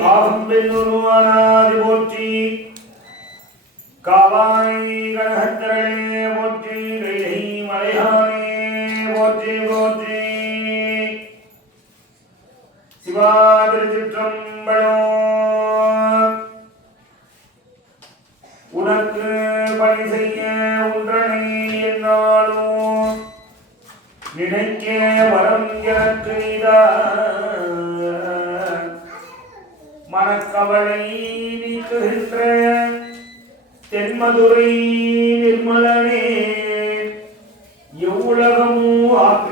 பாசம் பெருமானாதி போற்றி காவாய் கனகத்தரே போற்றி கைலை மலையானே போற்றி போற்றி சிவா திருச்சிற்றம்பலம் உனக்கு பணி செய்ய தடை நீக்குகின்ற தென்மதுரை நிர்மலனே எவ்வுலகமோ ஆக்கு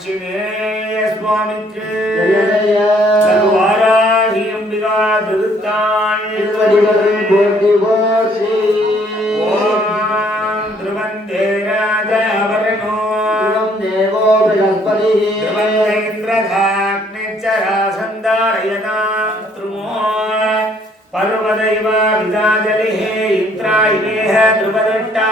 ஆஞ்சநேய சுவாமிக்கு ஜெய ஜெய சர்வாராகி அம்பிகா திருத்தாள் திருவடிகள் போற்றி போற்றி ஓம் திருவந்தே ராஜாவரணோ சிவம் தேவோ பிரகஸ்பதி பர்வதைவ விதாஜலிஹே இந்திராயிலேஹ திருபதட்டா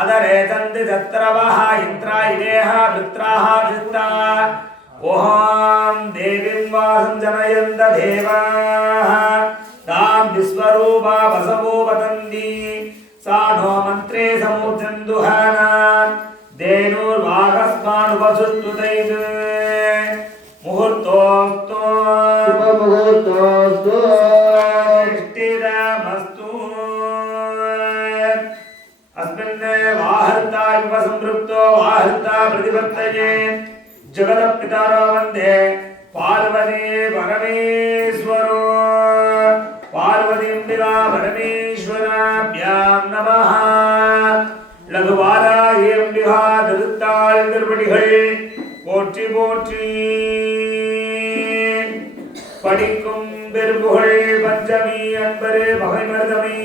అదరేతంది దత్తరవః ఇంద్రా ఇదేహ వృత్రాహ వృత్తా ఓం దేవిం వాసం జనయంత దేవాః తాం విశ్వరూపా వసవో వదంది సా నో మంత్రే సమూర్జందుహాన దేనుర్వాగస్మానుపసుష్టుతైత్ ముహూర్తోక్తో ముహూర్తోక్తో वाहर्ता इव सम्पृक्तो वाहर्ता प्रतिपत्तये जगदपितारो वन्दे पार्वती परमेश्वरो पार्वतीम्बिका परमेश्वराभ्यां नमः லகுவாராயம்பிகா திருத்தாள் திருப்படிகள் போற்றி போற்றி படிக்கும் பெரும்புகழ் பஞ்சமி அன்பரு பகைமருதமை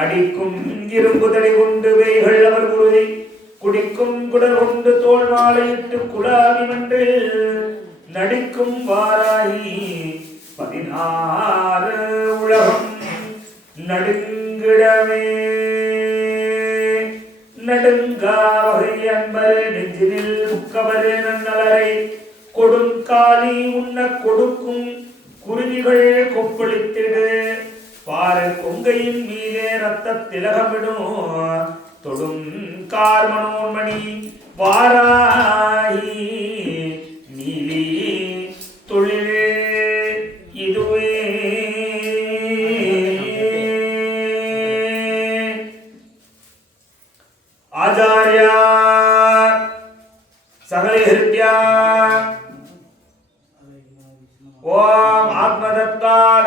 அடிக்கும் இரும்புதலை கொண்டு வேகள் அவர் குருதை குடிக்கும் குடல் கொண்டு தோல் மாலையிட்டு குலாவி மன்றில் நடிக்கும் வாராயி பதினாறு உலகம் நடுங்கிடமே நடுங்காவகை அன்பரே நெஞ்சினில் முக்கவரே நன்னலரை கொடுங்காலி உன்ன கொடுக்கும் குருவிகள் கொப்பளித்திடு பாரில் கொங்கையின் மீதே ரத்த திலகமிடும் தொடும் கார்மனோன்மணி வாராயி நீலி தொழில் இதுவே ஆச்சாரியா சகலே ஹிருத்யா ஓம் ஆத்மதத்தார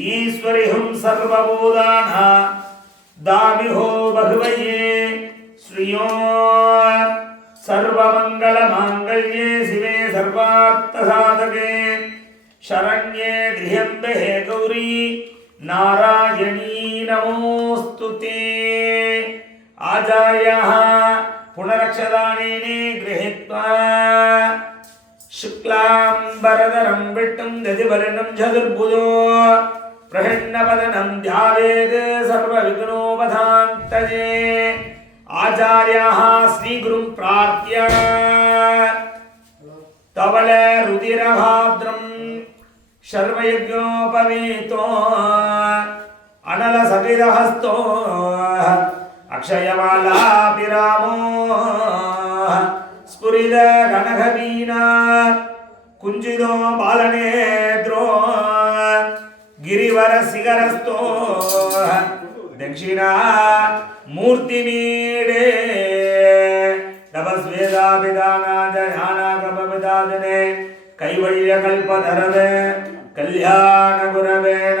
ईश्वरी हम सर्वबोधान दाविहो भगवये श्रियो सर्वमंगल मांगल्ये शिवे सर्वार्थ साधके शरण्ये गृहम्बे हे गौरी नारायणी नमोस्तुते आचार्य पुनरक्षदानेने गृहीत्वा शुक्लाम्बरधरं विष्णुं दधिवर्णं चतुर्भुजो प्रसन्नवदनं ध्यावेत् सर्वविघ्नोपधान्तये आचार्याः श्रीगुरुं प्रार्थ्य तवल रुदिरहाद्रम् शर्वयज्ञोपवीतो ஸ்புரித கனகவீணா குஞ்சிதோ பாலநேத்ரோ ಗಿರಿವರ ಸಿಗರಸ್ತೋ ದಕ್ಷಿಣ ಮೂರ್ತಿ ಮೀಡೆ ತಪಸ್ವೇದ ವಿಧಾನಾದ ಧ್ಯಾನಾಗಮ ವಿಧಾದನೆ ಕೈವಳ್ಯ ಕಲ್ಪಧರವೆ ಕಲ್ಯಾಣ ಗುರವೇಣ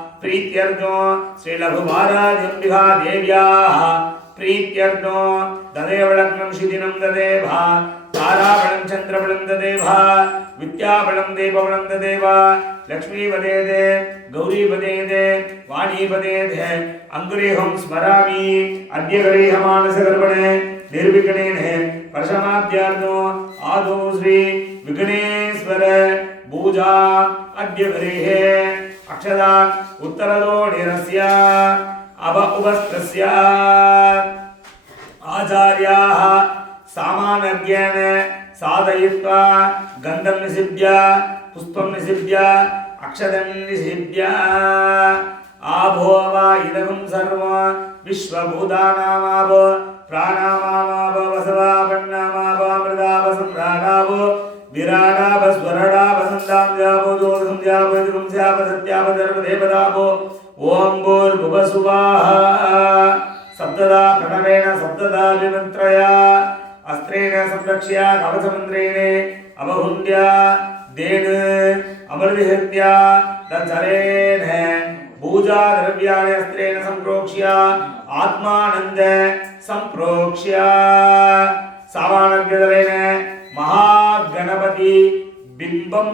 प्रीत्यर्जो श्रीलघुमहाराजं विभा देव्याः प्रीत्यर्जो ददेवलग्नं शिदिनं ददेव ताराबलं चन्द्रबलं ददेव विद्याबलं देवबलं ददेव लक्ष्मीपदेदे गौरीपदेदे वाणीपदेदे अङ्गुरेहं स्मरामि अद्य गरीहमानसगर्वणे निर्विघ्नेने प्रशमाद्यार्नो आदौ श्री विघ्नेश्वर पूजा अद्य है అక్షదా ఉత్తరదోణిరస్య అవ ఉపస్థస్య ఆచార్యాः సామానర్ఘ్యేన సాధయిత్వా గంధం నిషిభ్య పుష్పం నిషిభ్య అక్షరం నిషిభ్య ఆభోవ ఇదగం సర్వ విశ్వభూతానామాభో ప్రాణా देवताको सप्तदा प्रणवेण सप्तदा अस्त्रेण संरक्ष्य देन तच्छलेन पूजा द्रव्याणि अस्त्रेण सम्प्रोक्ष्य आत्मानन्द महागणपति बिम्बं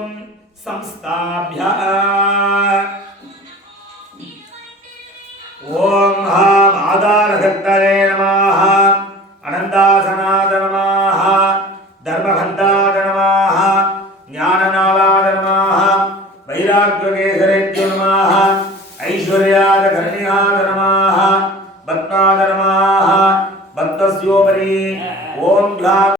संस्थाभ्यः ஓம் ஆம் ஆதாரகர்த்தரே நமாக அனந்தாசனாத நமாக